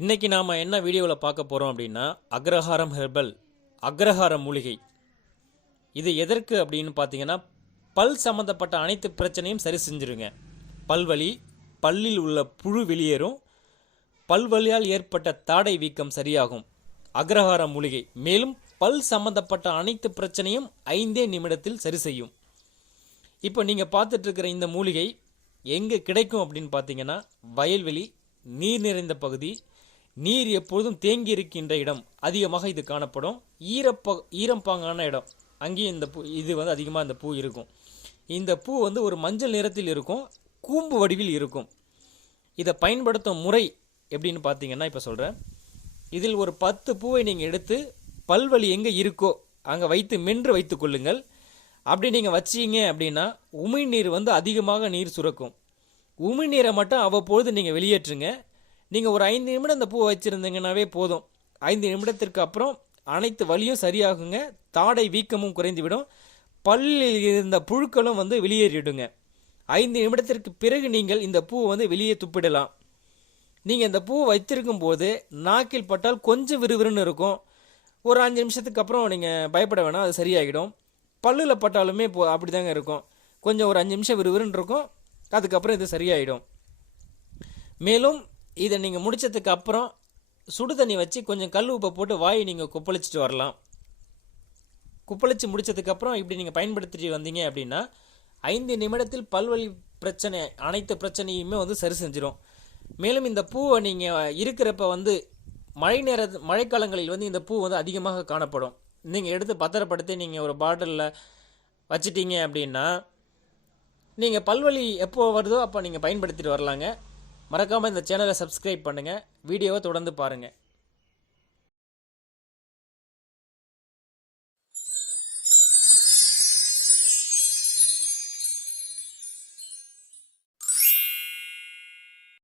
இன்றைக்கி நாம் என்ன வீடியோவில் பார்க்க போகிறோம் அப்படின்னா அக்ரஹாரம் ஹெர்பல் அக்ரஹார மூலிகை. இது எதற்கு அப்படின்னு பார்த்தீங்கன்னா பல் சம்மந்தப்பட்ட அனைத்து பிரச்சனையும் சரி செஞ்சுருங்க. பல்வலி பல்லில் உள்ள புழு வெளியேறும். பல்வலியால் ஏற்பட்ட தாடை வீக்கம் சரியாகும். அக்ரஹார மூலிகை. மேலும் பல் சம்பந்தப்பட்ட அனைத்து பிரச்சனையும் ஐந்தே நிமிடத்தில் சரி செய்யும். இப்போ நீங்கள் பார்த்துட்ருக்கிற இந்த மூலிகை எங்கே கிடைக்கும் அப்படின்னு பார்த்தீங்கன்னா வயல்வெளி நீர் நிறைந்த பகுதி நீர் எப்பொழுதும் தேங்கி இருக்கின்ற இடம் அதிகமாக இது காணப்படும். ஈரப்ப ஈரம்பாங்கான இடம். அங்கேயும் இந்த பூ இது வந்து அதிகமாக இந்த பூ இருக்கும். இந்த பூ வந்து ஒரு மஞ்சள் நிறத்தில் இருக்கும் கூம்பு வடிவில் இருக்கும். இதை பயன்படுத்தும் முறை எப்படின்னு பார்த்தீங்கன்னா இப்போ சொல்கிறேன் இதில் ஒரு பத்து பூவை நீங்கள் எடுத்து பல்வழி எங்கே இருக்கோ அங்கே வைத்து மென்று வைத்து கொள்ளுங்கள். அப்படி நீங்கள் வச்சீங்க அப்படின்னா உமிழ்நீர் வந்து அதிகமாக நீர் சுரக்கும். உமிழ்நீரை மட்டும் அவ்வப்பொழுது நீங்கள் வெளியேற்றுங்க. நீங்கள் ஒரு ஐந்து நிமிடம் அந்த பூவை வச்சுருந்தீங்கன்னாவே போதும். ஐந்து நிமிடத்திற்கு அப்புறம் அனைத்து வலியும் சரியாகுங்க. தாடை வீக்கமும் குறைந்துவிடும். பல்லில் இருந்த புழுக்களும் வந்து வெளியேறிடுங்க. ஐந்து நிமிடத்திற்கு பிறகு நீங்கள் இந்த பூவை வந்து வெளியே துப்பிடலாம். நீங்கள் இந்த பூவை வைத்திருக்கும் போது நாக்கில் பட்டால் கொஞ்சம் விறுவிறுன்னு இருக்கும். ஒரு அஞ்சு நிமிஷத்துக்கு அப்புறம் நீங்கள் பயப்பட வேணாம் அது சரியாகிடும் பல்லில் பட்டாலுமே இப்போ அப்படி தாங்க இருக்கும். கொஞ்சம் ஒரு அஞ்சு நிமிஷம் விறுவிறுன்னு இருக்கும். அதுக்கப்புறம் இது சரியாயிடும். மேலும் இதை நீங்கள் முடித்ததுக்கு அப்புறம் சுடு தண்ணி வச்சு கொஞ்சம் கல் உப்பை போட்டு வாயை நீங்கள் கொப்பளிச்சிட்டு வரலாம். குப்பளிச்சு முடிச்சதுக்கப்புறம் இப்படி நீங்கள் பயன்படுத்திட்டு வந்தீங்க அப்படின்னா ஐந்து நிமிடத்தில் பல்வழி பிரச்சனை அனைத்து பிரச்சனையுமே வந்து சரி செஞ்சிடும் மேலும் இந்த பூவை நீங்கள் இருக்கிறப்ப வந்து மழை நேர மழைக்காலங்களில் வந்து இந்த பூ வந்து அதிகமாக காணப்படும். நீங்கள் எடுத்து பத்திரப்படுத்தி நீங்கள் ஒரு பாட்டிலில் வச்சிட்டீங்க அப்படின்னா நீங்கள் பல்வலி எப்போ வருதோ அப்போ நீங்கள் பயன்படுத்திட்டு வரலாங்க. மறக்காமல் இந்த சேனலை சப்ஸ்கிரைப் பண்ணுங்கள் வீடியோவை தொடர்ந்து பாருங்கள்